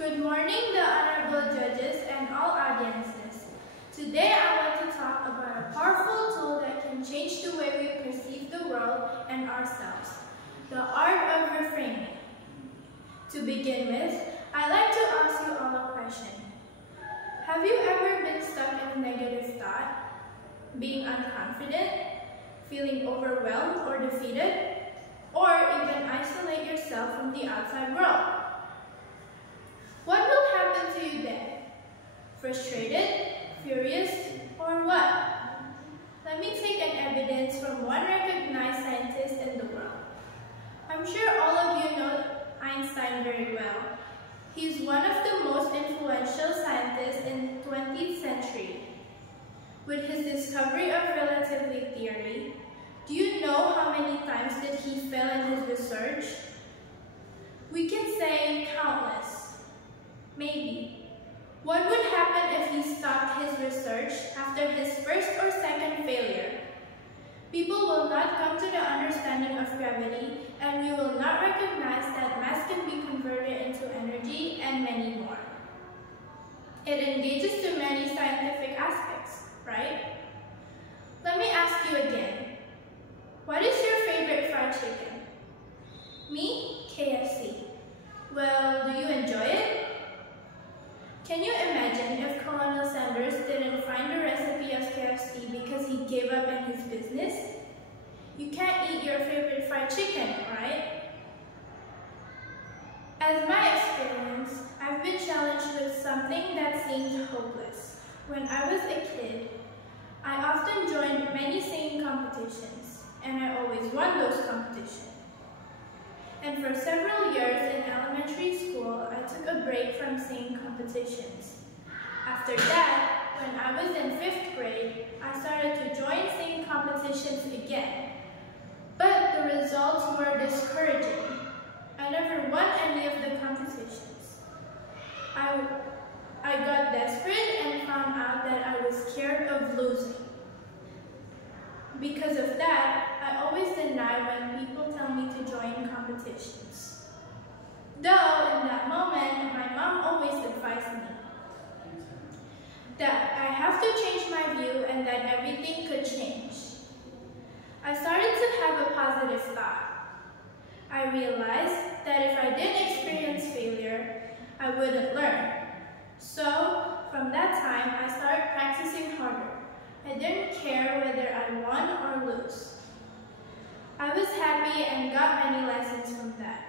Good morning, the honorable judges and all audiences. Today I want to talk about a powerful tool that can change the way we perceive the world and ourselves, the art of reframing. To begin with, I'd like to ask you all a question. Have you ever been stuck in a negative thought, being unconfident, feeling overwhelmed or defeated, or even isolate yourself from the outside world? What will happen to you then? Frustrated, furious, or what? Let me take an evidence from one recognized scientist in the world. I'm sure all of you know Einstein very well. He's one of the most influential scientists in the 20th century. With his discovery of relativity theory, do you know how many times did he fail in his research? We can say countless. Maybe. What would happen if he stopped his research after his first or second failure? People will not come to the understanding of gravity, and we will not recognize that mass can be converted into energy and many more. It engages to many scientific aspects, right? Let me ask you again. What is your favorite fried chicken? Me? KFC. Well, do you enjoy it? Can you imagine if Colonel Sanders didn't find the recipe of KFC because he gave up in his business? You can't eat your favorite fried chicken, right? As my experience, I've been challenged with something that seemed hopeless. When I was a kid, I often joined many singing competitions, and I always won those competitions. And for several years in elementary school, I took a break from singing competitions. After that, when I was in 5th grade, I started to join singing competitions again. But the results were discouraging. I never won any of the competitions. I got desperate and found out that I was scared of losing. Because of that, I always deny when people tell me to join competitions. Though, in that moment, my mom always advised me that I have to change my view and that everything could change. I started to have a positive thought. I realized that if I didn't experience failure, I wouldn't learn. So, from that time, I started practicing harder. I didn't care whether I won or lose. I was happy and got many lessons from that.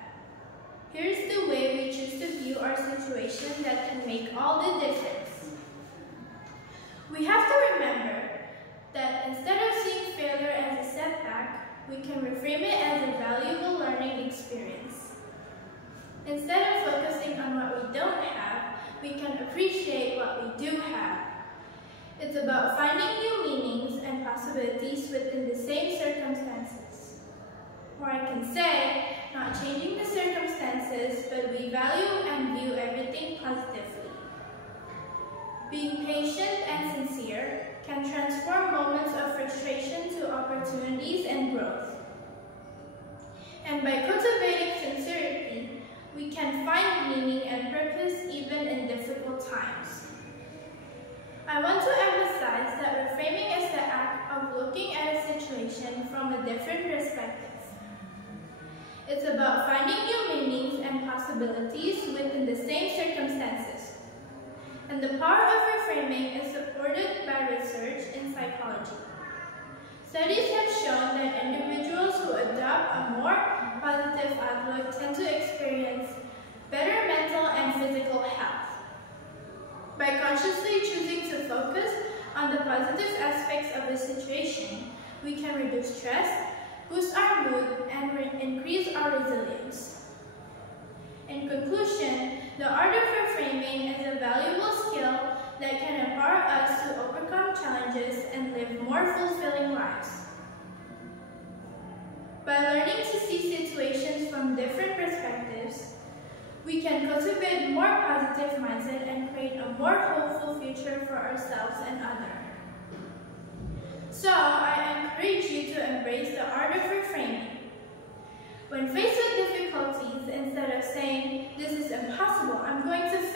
Here's the way we choose to view our situation that can make all the difference. We have to remember that instead of seeing failure as a setback, we can reframe it as a valuable learning experience. Instead of focusing on what we don't have, we can appreciate what we do have. It's about finding new meanings and possibilities within the same circumstances. Or I can say, not changing the circumstances, but we value and view everything positively. Being patient and sincere can transform moments of frustration to opportunities and growth. And by cultivating sincerity, we can find meaning and purpose even in difficult times. I want to emphasize that reframing is the act of looking at a situation from a different perspective. It's about finding new meanings and possibilities within the same circumstances. And the power of reframing is supported by research in psychology. Studies have shown that individuals who adopt a more positive outlook tend to experience better mental and physical health. By consciously choosing to focus on the positive aspects of the situation, we can reduce stress, boost our mood, and increase our resilience. In conclusion, the art of reframing is a valuable skill that can empower us to overcome challenges and live more fulfilling lives. By learning to see situations from different perspectives, we can cultivate a more positive mindset and create a more hopeful future for ourselves and others. So, I encourage you to embrace the art of reframing. When faced with difficulties, instead of saying, "This is impossible, I'm going to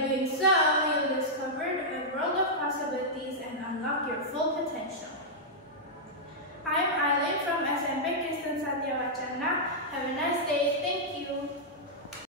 by doing so, you'll